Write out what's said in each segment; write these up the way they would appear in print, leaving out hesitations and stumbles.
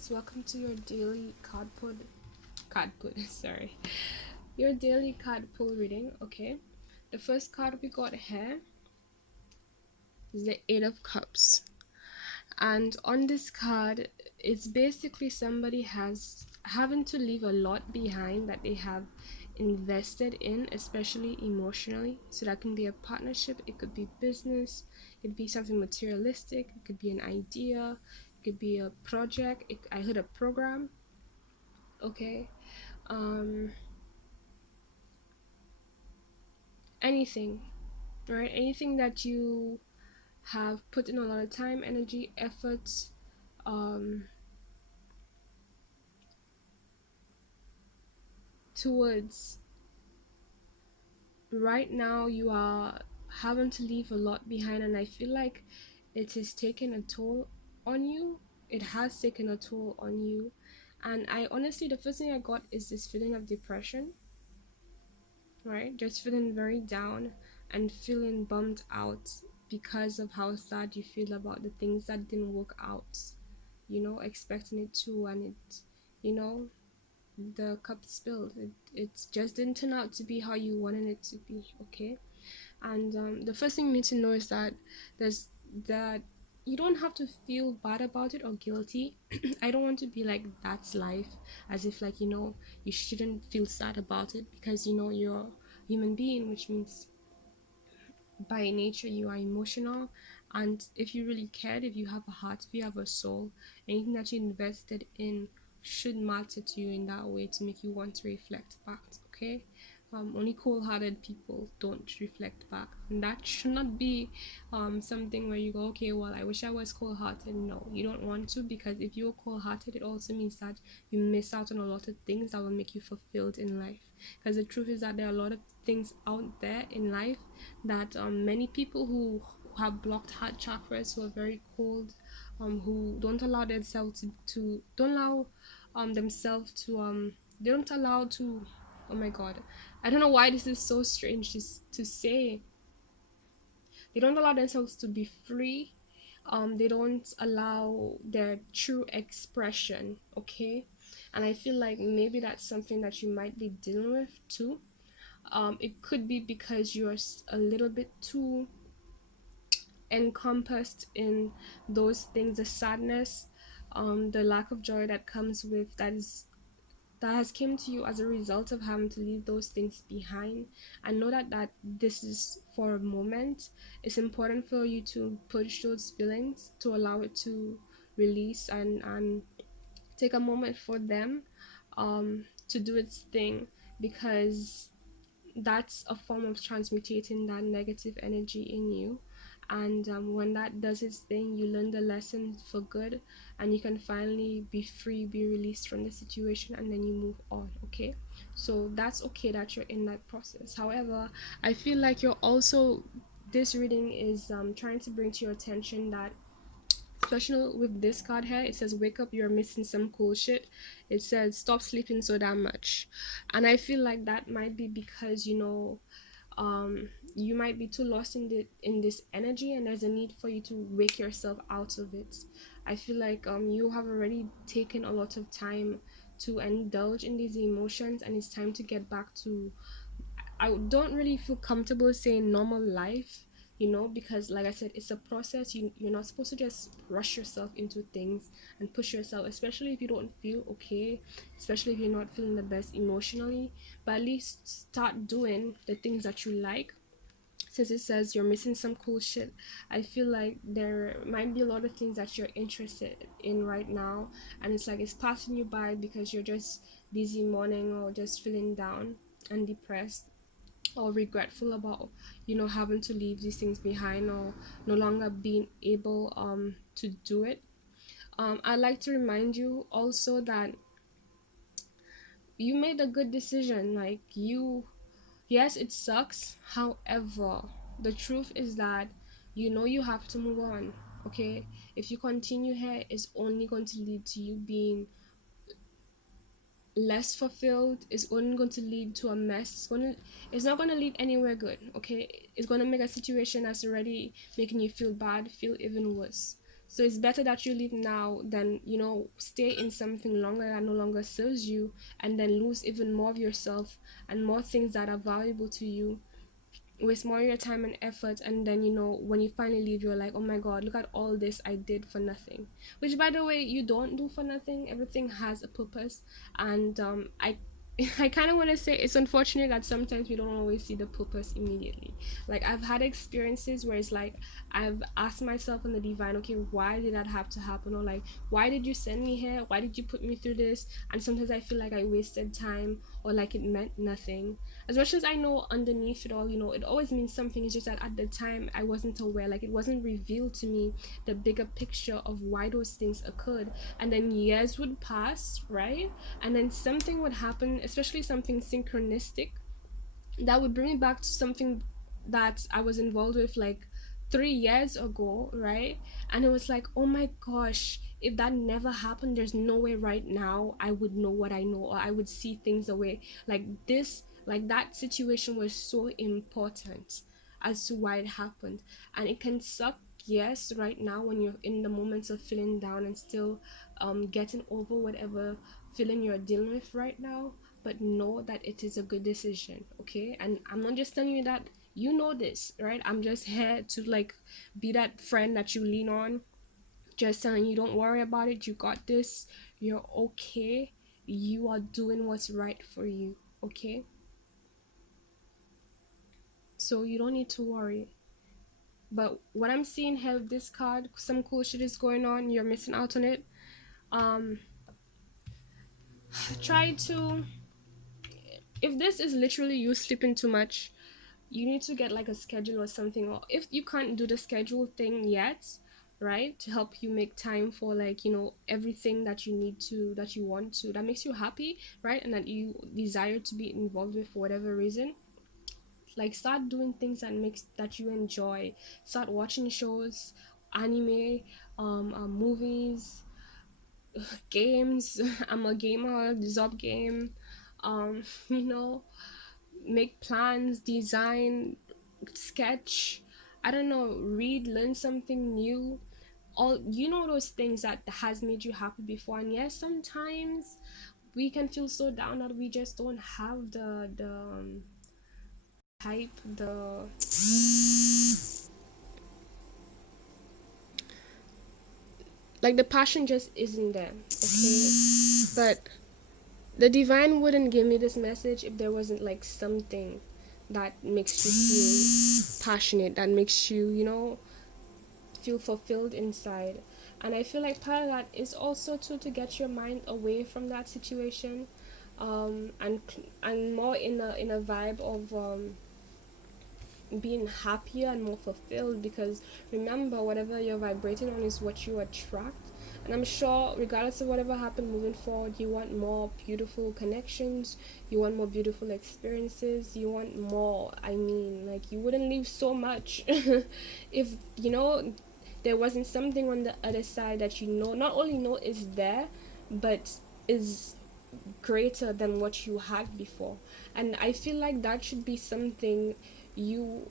Aries, welcome to your daily card pull, sorry, your daily card pull reading. Okay, the first card we got here is the Eight of Cups, and on this card, it's basically somebody has having to leave a lot behind that they have invested in, especially emotionally. So that can be a partnership, it could be business, it could be something materialistic, it could be an idea, it could be a project. I heard a program. Okay, um anything, right? Anything that you have put in a lot of time, energy, efforts, um towards. Right now you are having to leave a lot behind, and I feel like it is taking a toll on you. It has taken a toll on you, and I honestly, the first thing I got is this feeling of depression, right? Just feeling very down and feeling bummed out because of how sad you feel about the things that didn't work out, expecting it to, and you know the cup spilled. It just didn't turn out to be how you wanted it to be. Okay, and the first thing you need to know is that there's that you don't have to feel bad about it or guilty. I don't want to be like that's life, as if like you shouldn't feel sad about it, because you're a human being, which means by nature you are emotional. And if you really cared, if you have a heart, if you have a soul, anything that you invested in should matter to you in that way to make you want to reflect back. Okay, only cold-hearted people don't reflect back, and that should not be something where you go, okay, well, I wish I was cold-hearted. No, you don't want to, because if you're cold-hearted, it also means that you miss out on a lot of things that will make you fulfilled in life. Because the truth is that there are a lot of things out there in life that many people who have blocked heart chakras, who are very cold, who don't allow themselves to don't allow themselves to they don't allow to, oh my god, I don't know why this is so strange to say. They don't allow themselves to be free. They don't allow their true expression. Okay, and I feel like maybe that's something that you might be dealing with too. It could be because you're a little bit too encompassed in those things, the sadness, the lack of joy that comes with that has came to you as a result of having to leave those things behind. And know that this is for a moment. It's important for you to push those feelings, to allow it to release, and take a moment for them to do its thing, because that's a form of transmutating that negative energy in you. And when that does its thing, you learn the lesson for good, and you can finally be free, be released from the situation, and then you move on. Okay, so that's okay that you're in that process. However, I feel like you're also, this reading is trying to bring to your attention that, especially with this card here, it says wake up, you're missing some cool shit. It says stop sleeping so damn much. And I feel like that might be because you might be too lost in this energy, and there's a need for you to wake yourself out of it. I feel like you have already taken a lot of time to indulge in these emotions, and it's time to get back to, I don't really feel comfortable saying normal life, because like I said, it's a process. You're not supposed to just rush yourself into things and push yourself, especially if you don't feel okay, especially if you're not feeling the best emotionally. But at least start doing the things that you like. Since it says you're missing some cool shit, I feel like there might be a lot of things that you're interested in right now, and it's like it's passing you by because you're just busy mourning, or just feeling down and depressed, or regretful about having to leave these things behind, or no longer being able to do it. I'd like to remind you also that you made a good decision. Like, yes, it sucks, however, the truth is that you have to move on. Okay, if you continue here, it's only going to lead to you being less fulfilled. Is only going to lead to a mess. It's not going to lead anywhere good. Okay, it's going to make a situation that's already making you feel bad feel even worse. So it's better that you leave now than, stay in something longer that no longer serves you, and then lose even more of yourself and more things that are valuable to you, waste more of your time and effort, and then, when you finally leave, you're like, oh my god, look at all this I did for nothing. Which, by the way, you don't do for nothing. Everything has a purpose. And I kind of want to say it's unfortunate that sometimes we don't always see the purpose immediately. Like, I've had experiences where it's like I've asked myself in the divine, okay, why did that have to happen? Or like, why did you send me here? Why did you put me through this? And sometimes I feel like I wasted time, or like it meant nothing. As much as I know underneath it all, it always means something. It's just that at the time I wasn't aware, like it wasn't revealed to me the bigger picture of why those things occurred. And then years would pass, right? And then something would happen, especially something synchronistic, that would bring me back to something that I was involved with like 3 years ago, right? And it was like, oh my gosh, if that never happened, there's no way right now I would know what I know, or I would see things away. Like this, like that situation was so important as to why it happened. And it can suck, yes, right now when you're in the moments of feeling down and still getting over whatever feeling you're dealing with right now, but know that it is a good decision, okay? And I'm not just telling you that, you know this, right? I'm just here to like be that friend that you lean on, just telling you, don't worry about it, you got this, you're okay, you are doing what's right for you, okay? So you don't need to worry. But what I'm seeing here with this card, some cool shit is going on, you're missing out on it. um Try to, if this is literally you sleeping too much, you need to get like a schedule or something. Or if you can't do the schedule thing yet, right, to help you make time for like, everything that you need to, that you want to, that makes you happy, right, and that you desire to be involved with for whatever reason, like start doing things that you enjoy. Start watching shows, anime, movies, games. I'm a gamer, Zob game. You know, make plans, design, sketch, I don't know, read, learn something new. All, those things that has made you happy before. And yes, sometimes we can feel so down that we just don't have the hype, the passion just isn't there, okay? But the divine wouldn't give me this message if there wasn't like something that makes you feel passionate, that makes you, feel fulfilled inside. And I feel like part of that is also to get your mind away from that situation, and more in a vibe of being happier and more fulfilled. Because remember, whatever you're vibrating on is what you attract. And I'm sure regardless of whatever happened moving forward, you want more beautiful connections, you want more beautiful experiences, you want more. I mean, like, you wouldn't leave so much if there wasn't something on the other side that not only know is there, but is greater than what you had before. And I feel like that should be something you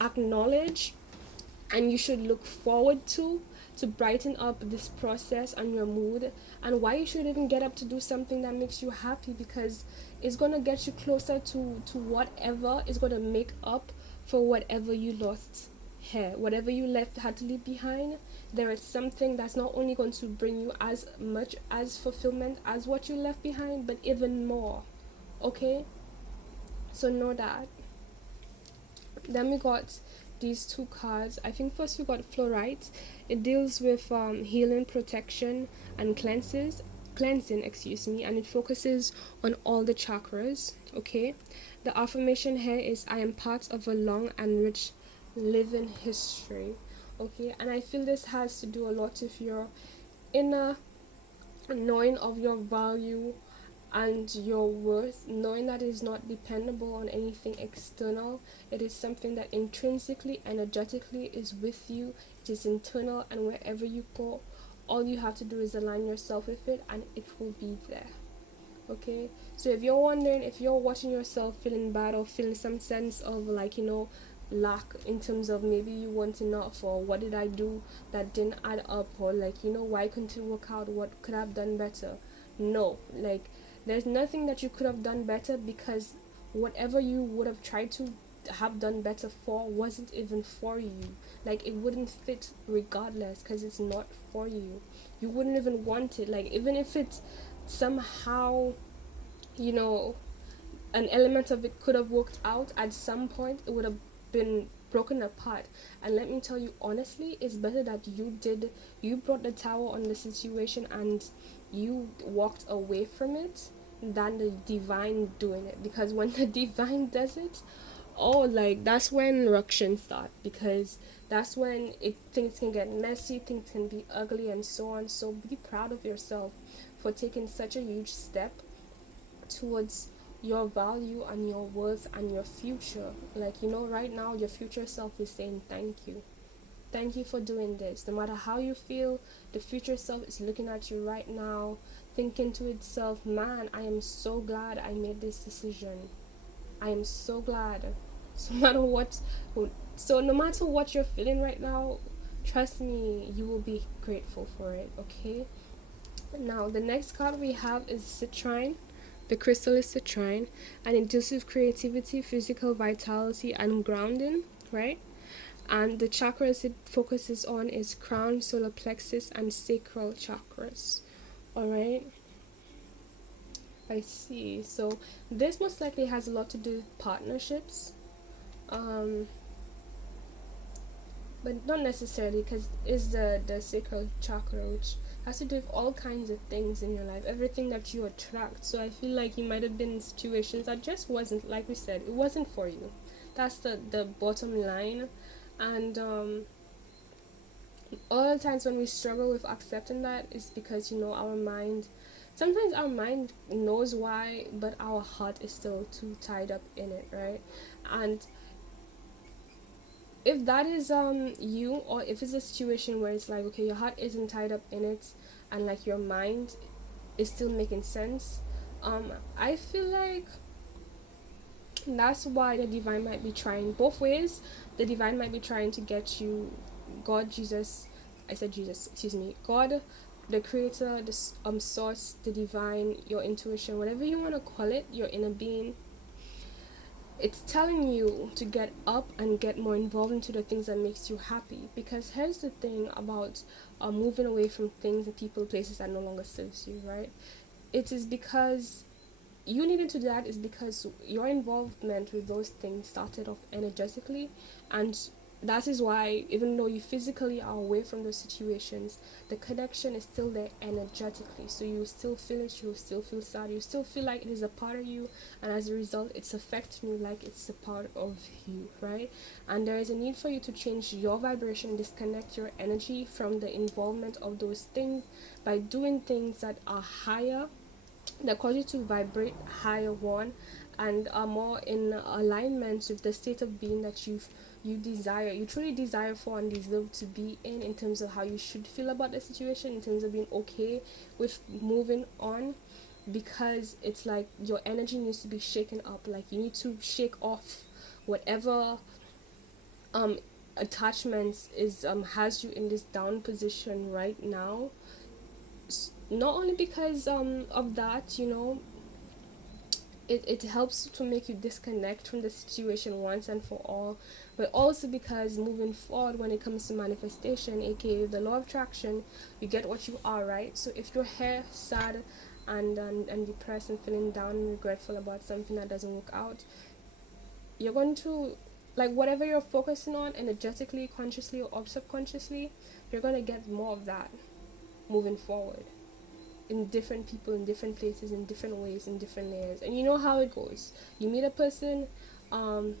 acknowledge, and you should look forward to brighten up this process and your mood, and why you should even get up to do something that makes you happy, because it's going to get you closer to whatever is going to make up for whatever you lost here, whatever you had to leave behind. There is something that's not only going to bring you as much as fulfillment as what you left behind, but even more, okay? So know that. Then we got these two cards. I think first we got fluorite. It deals with healing, protection, and cleansing, excuse me, and it focuses on all the chakras, okay? The affirmation here is, I am part of a long and rich living history, okay? And I feel this has to do a lot with your inner knowing of your value and your worth, knowing that it is not dependable on anything external. It is something that intrinsically, energetically is with you. It is internal, and wherever you go, all you have to do is align yourself with it, and it will be there. Okay, so if you're wondering, if you're watching yourself feeling bad or feeling some sense of like, lack in terms of maybe you weren't enough, or what did I do that didn't add up, or like, why couldn't it work out, what could I have done better. No, like, there's nothing that you could have done better, because whatever you would have tried to have done better for wasn't even for you. Like, it wouldn't fit regardless, because it's not for you. You wouldn't even want it. Like, even if it's somehow, you know an element of it could have worked out at some point, it would have been broken apart. And let me tell you honestly, it's better that you brought the towel on the situation and you walked away from it, than the divine doing it. Because when the divine does it, oh, like, that's when ructions start, because that's when things can get messy, things can be ugly, and so on. So be proud of yourself for taking such a huge step towards your value and your worth and your future. Like, right now, your future self is saying thank you. Thank you for doing this. No matter how you feel, the future self is looking at you right now, thinking to itself, man, I am so glad I made this decision. I am so glad. So no matter what, no matter what you're feeling right now, trust me, you will be grateful for it, okay? Now, the next card we have is citrine. The crystal is citrine, and it deals with creativity, physical vitality, and grounding, right? And the chakras it focuses on is crown, solar plexus, and sacral chakras. All right, I see. So this most likely has a lot to do with partnerships, um, but not necessarily, because it's the sacral chakra, which has to do with all kinds of things in your life, everything that you attract. So I feel like you might have been in situations that just wasn't, like we said, it wasn't for you. That's the bottom line. And all the times when we struggle with accepting that is because, our mind, sometimes our mind knows why, but our heart is still too tied up in it, right? And if that is you, or if it's a situation where it's like, okay, your heart isn't tied up in it, and like your mind is still making sense, I feel like that's why the divine might be trying both ways. The divine might be trying to get you, God, Jesus, I said Jesus, excuse me, God, the creator, the source, the divine, your intuition, whatever you want to call it, your inner being, it's telling you to get up and get more involved into the things that makes you happy. Because here's the thing about moving away from things and people, places that no longer serves you, right? It is because you needed to do that, is because your involvement with those things started off energetically, and that is why, even though you physically are away from those situations, the connection is still there energetically. So you still feel it, you still feel sad, you still feel like it is a part of you, and as a result it's affecting you like it's a part of you, right? And there is a need for you to change your vibration, disconnect your energy from the involvement of those things by doing things that are higher, that cause you to vibrate higher, one, and are more in alignment with the state of being that you desire, you truly desire for and deserve to be in terms of how you should feel about the situation, in terms of being okay with moving on. Because it's like your energy needs to be shaken up, like you need to shake off whatever um attachments is has you in this down position right now. Not only because of that, it helps to make you disconnect from the situation once and for all, but also because moving forward, when it comes to manifestation, aka the law of attraction, you get what you are, right? So if you're here sad and depressed and feeling down and regretful about something that doesn't work out, you're going to, like, whatever you're focusing on energetically, consciously or subconsciously, you're going to get more of that moving forward, in different people, in different places, in different ways, in different layers. And you know how it goes. You meet a person, um,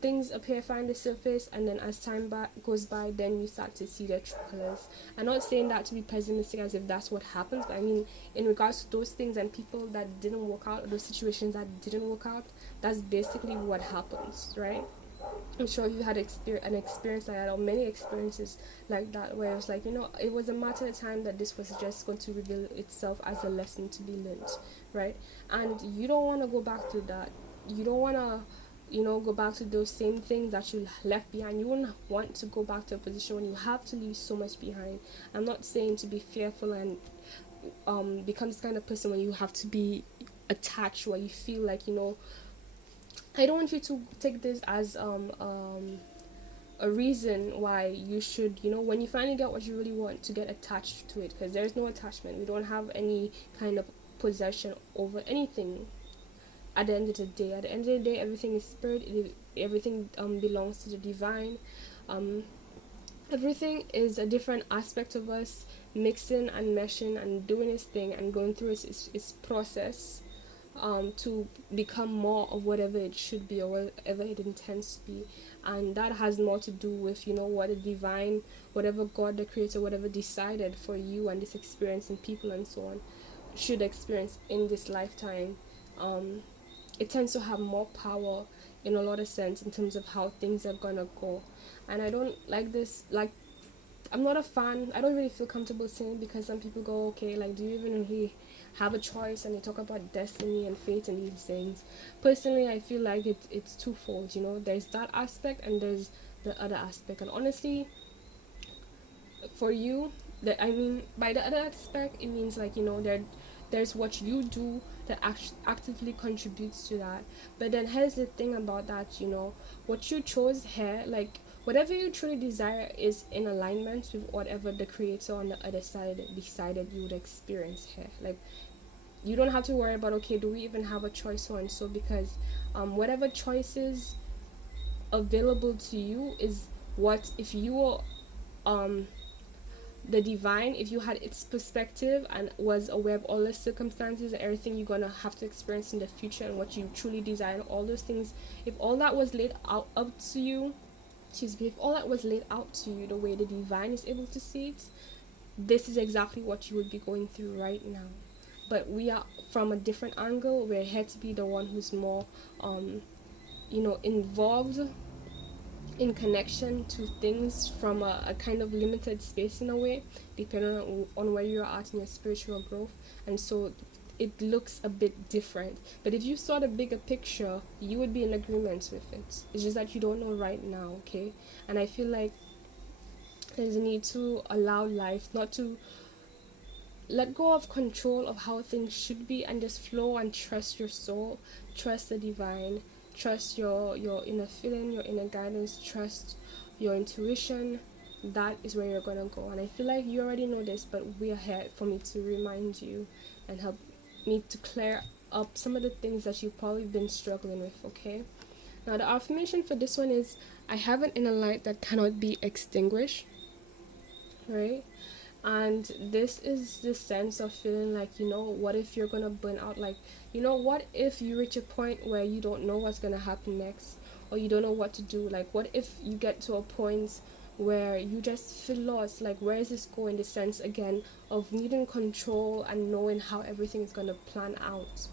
things appear fine on the surface, and then as time goes by, then you start to see their true colors. I'm not saying that to be pessimistic as if that's what happens, but I mean, in regards to those things and people that didn't work out, or those situations that didn't work out, that's basically what happens, right? I'm sure you had an experience like that, or many experiences like that, where it was like, it was a matter of time that this was just going to reveal itself as a lesson to be learned, right? And you don't want to go back through that. You don't want to go back to those same things that you left behind. You wouldn't want to go back to a position when you have to leave so much behind. I'm not saying to be fearful and become this kind of person where you have to be attached, where you feel like, I don't want you to take this as a reason why you should, when you finally get what you really want, to get attached to it, because there's no attachment. We don't have any kind of possession over anything. At the end of the day, everything is spirit. Everything belongs to the divine. um Everything is a different aspect of us, mixing and meshing and doing its thing and going through its process, to become more of whatever it should be or whatever it intends to be. And that has more to do with, what the divine, whatever God the creator, whatever decided for you and this experience and people and so on should experience in this lifetime. It tends to have more power in a lot of sense in terms of how things are gonna go. And I don't like this, like, I'm not a fan. I don't really feel comfortable saying, because some people go, okay, like, do you even really have a choice? And they talk about destiny and fate and these things. Personally, I feel like it's twofold. There's that aspect and there's the other aspect. And honestly, for you, that I mean, by the other aspect, it means like, there's what you do that actively contributes to that. But then here's the thing about that, what you chose here, like, whatever you truly desire is in alignment with whatever the creator on the other side decided you would experience here. Like, you don't have to worry about, okay, do we even have a choice, so and so, because whatever choices available to you is what, if you were um the divine, if you had its perspective and was aware of all the circumstances and everything you're gonna have to experience in the future and what you truly desire, all those things, if all that was laid out up to you, excuse me, if all that was laid out to you the way the divine is able to see it, this is exactly what you would be going through right now. But we are from a different angle. We're here to be the one who's more involved in connection to things from a kind of limited space in a way, depending on where you're at in your spiritual growth. And so it looks a bit different. But if you saw the bigger picture, you would be in agreement with it. It's just that you don't know right now, okay? And I feel like there's a need to allow life, not to let go of control of how things should be, and just flow and trust your soul, trust the divine, trust your inner feeling, your inner guidance, trust your intuition. That is where you're gonna go. And I feel like you already know this, but we're here for me to remind you and help me to clear up some of the things that you've probably been struggling with. Okay, now the affirmation for this one is, I have an inner light that cannot be extinguished. Right? And this is the sense of feeling like, what if you're gonna burn out? Like, what if you reach a point where you don't know what's gonna happen next, or you don't know what to do? Like, what if you get to a point where you just feel lost? Like, where is this going? The sense again of needing control and knowing how everything is gonna plan out,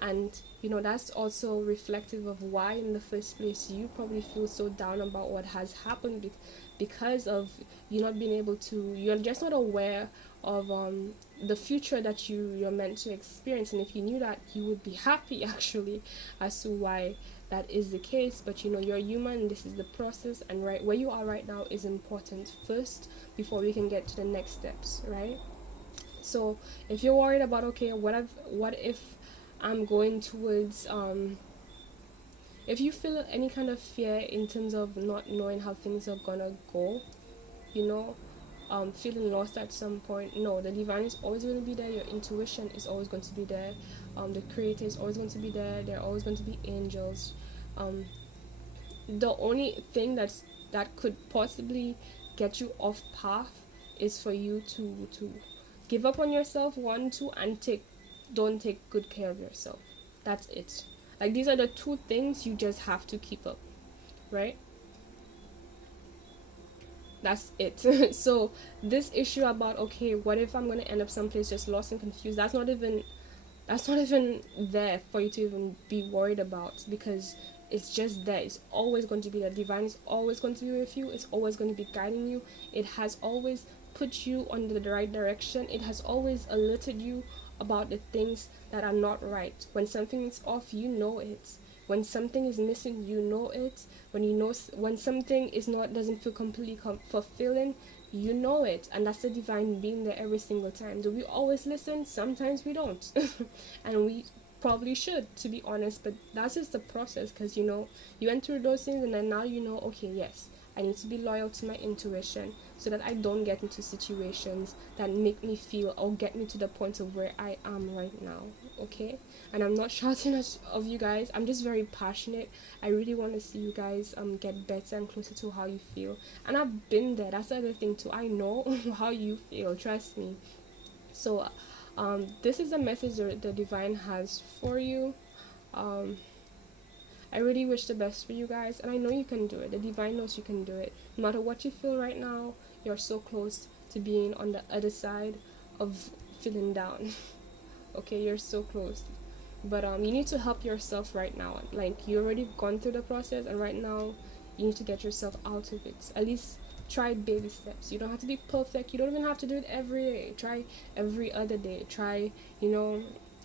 and that's also reflective of why in the first place you probably feel so down about what has happened, because of you not being able to, you're just not aware of the future that you're meant to experience. And if you knew that, you would be happy actually as to why that is the case. But you're human, this is the process, and right where you are right now is important first before we can get to the next steps, right? So if you're worried about, okay, what if I'm going towards if you feel any kind of fear in terms of not knowing how things are gonna go, you know feeling lost at some point, no, the divine is always going to be there, your intuition is always going to be there, the creator is always going to be there, there are always going to be angels. The only thing that could possibly get you off path is for you to give up on yourself, one, two, and don't take good care of yourself. That's it. Like, these are the two things you just have to keep up, right? That's it. So this issue about, okay, what if I'm going to end up someplace just lost and confused, that's not even there for you to even be worried about, because it's just there. It's always going to be there. Divine is always going to be with you. It's always going to be guiding you. It has always put you on the right direction. It has always alerted you about the things that are not right. When something is off, you know it. When something is missing, you know it. When you know when something is not doesn't feel completely fulfilling, you know it, and that's the divine being there every single time. Do we always listen? Sometimes we don't, and we probably should, to be honest. But that's just the process, because you went through those things, and then now you know. Okay, yes, I need to be loyal to my intuition so that I don't get into situations that make me feel or get me to the point of where I am right now. Okay, and I'm not shouting at of you guys. I'm just very passionate. I really want to see you guys get better and closer to how you feel. And I've been there. That's the other thing too. I know how you feel. Trust me. So, this is the message the divine has for you. Um, I really wish the best for you guys, and I know you can do it. The divine knows you can do it. No matter what you feel right now, you're so close to being on the other side of feeling down. Okay, you're so close. But you need to help yourself right now. Like, you already gone through the process, and right now you need to get yourself out of it. At least try baby steps. You don't have to be perfect. You don't even have to do it every day. Try every other day. Try,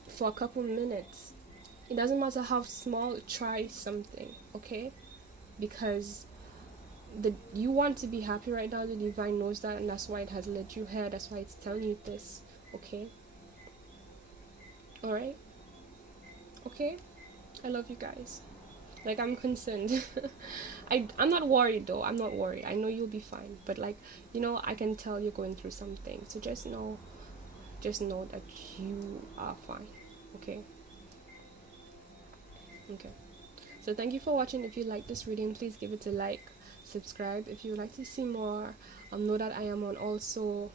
for a couple minutes. It doesn't matter how small. Try something, okay? Because you want to be happy right now. The divine knows that, and that's why it has led you here. That's why it's telling you this, okay? All right, okay. I love you guys. Like, I'm concerned. I'm not worried though. I'm not worried. I know you'll be fine. But like, I can tell you're going through something. So just know that you are fine. Okay. Okay. So thank you for watching. If you like this reading, please give it a like, subscribe if you would like to see more. Know that I am on also.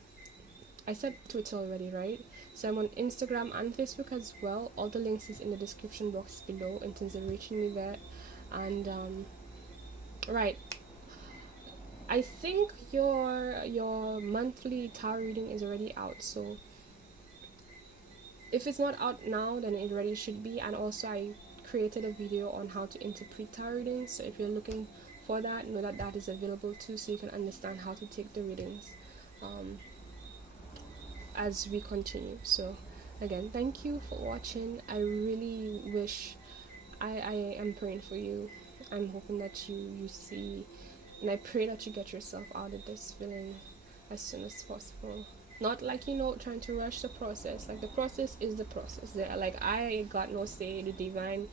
I said Twitter already, right? So I'm on Instagram and Facebook as well. All the links is in the description box below in terms of reaching me there. And right, I think your monthly tarot reading is already out. So if it's not out now, then it already should be. And also, I created a video on how to interpret tarot readings. So if you're looking for that, know that that is available too, so you can understand how to take the readings um, as we continue. So again, thank you for watching. I really wish I am praying for you. I'm hoping that you see, and I pray that you get yourself out of this feeling as soon as possible. Not like, trying to rush the process. Like, the process is the process. Like, I got no say. The divine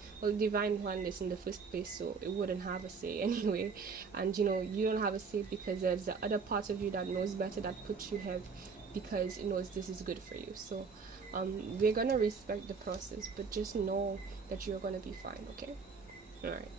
planned this in the first place, so it wouldn't have a say anyway. And you don't have a say because there's the other part of you that knows better, that puts you here because it knows this is good for you. So we're gonna respect the process, but just know that you're gonna be fine. Okay. All right.